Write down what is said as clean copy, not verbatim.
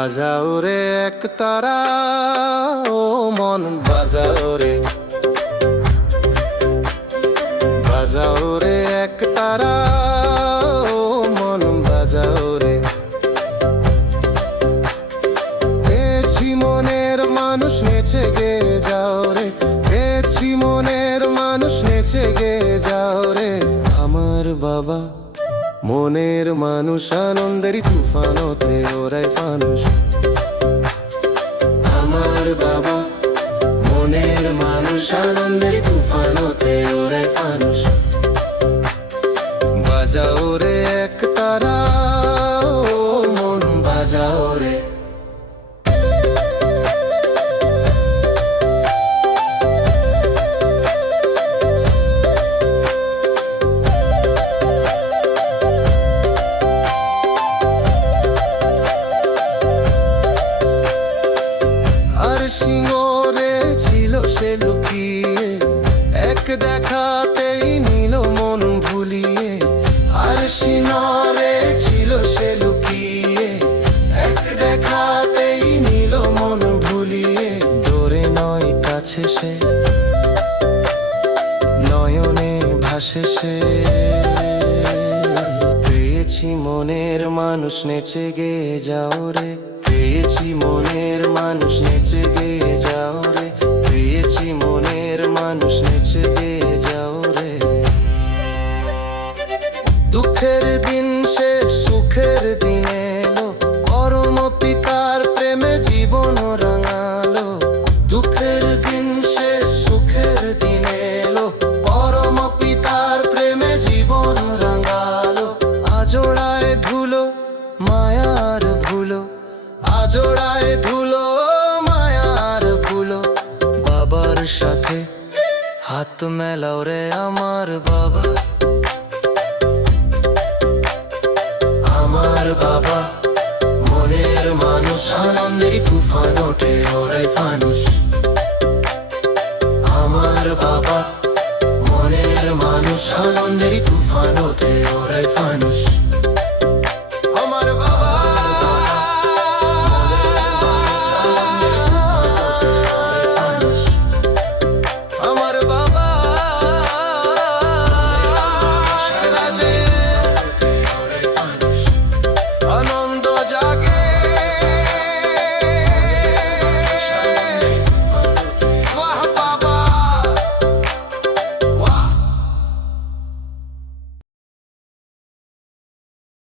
বাজাও রে এক তারা, ও মন বাজাও রে, বাজাও রে এক তারা, ও মন বাজাও রে। পেয়েছি মনের মানুষ, নেচে গে যাও রে, পেয়েছি মনের মানুষ, নেচে গে যাও রে। আমার বাবা মনের মানুষ, আনন্দেরই তুফানতে ওরাই ফানুষ। আমার বাবা মনের মানুষ, আনন্দেরই তুফানতে ওরাই ফানুষ। বাজাও রে এক তারা, ও মন বাজাও রে। সিংহরে ছিল সে লুকিয়ে, এক দেখাতেই নিল মন ভুলিয়ে। আর সিংহরে ছিল সে লুকিয়ে, এক দেখাতেই নিল মন ভুলিয়ে। দূরে নয় কাছে সে, নয়নে ভাসে সে। পেয়েছি মনের মানুষ, নেচে গে যাও রে, পেয়েছি মনের মানুষ, নেচে গে যাও রে, পেয়েছি মনের মানুষ, নেচে গে যাও রে। দুঃখের দিন শেষ, সুখের দিন এলো, পরম পিতার প্রেমে জীবন রাঙালো। দুঃখের দিন শেষ, সুখের দিন এলো, পরম পিতার প্রেমে জীবন রাঙালো। আজোড়ায় ধুলো মায়ার ভুলো, আজোড়ায় ধুলো মায়ার ভুলো। বাবার সাথে হাত মেলাও রে আমার বাবা, আমার বাবা মনের মানুষ, আনন্দেরই তুফান ওঠে ওরাই ফানুষ। আমার বাবা মনের মানুষ, আনন্দেরই তুফান ওঠে ওরাই ফানুষ।